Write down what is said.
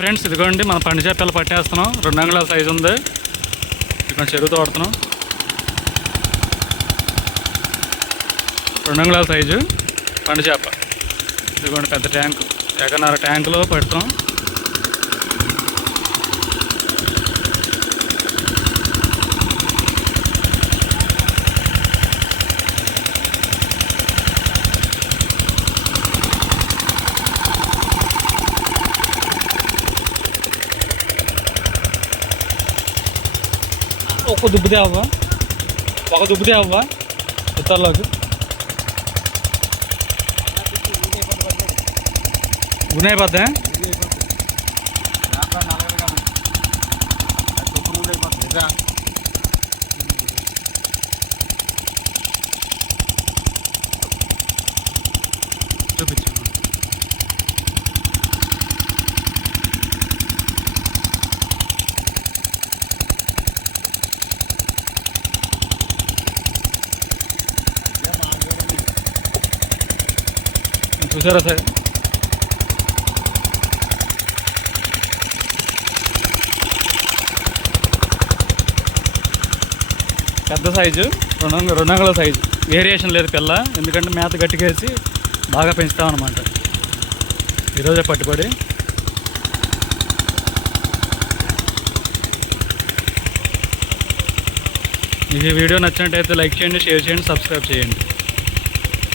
Friends ఇదిగోండి మన పండు చేపలు పట్టేస్తున్నాం. 2 అంగుళాల సైజు ఉంది. ఇక్కడ చెరువు తోడుతున్నాం. 2 అంగుళాల సైజు పండు చేప. ఇదిగోండి పెద్ద ట్యాంకు, 1.5 ట్యాంకులో పెడతాం. ఒక దుబ్బుదే అవ్వా, ఇతరులోకి గునైపోద్దా. చూపించు. చూసారా సార్, పెద్ద సైజు 2 అంగుళాల సైజు. వేరియేషన్ లేదు పిల్ల, ఎందుకంటే మేత గట్టికేసి బాగా పెంచుతామన్నమాట. ఈరోజే పట్టుబడి. ఈ వీడియో నచ్చినట్టయితే లైక్ చేయండి, షేర్ చేయండి, సబ్స్క్రైబ్ చేయండి.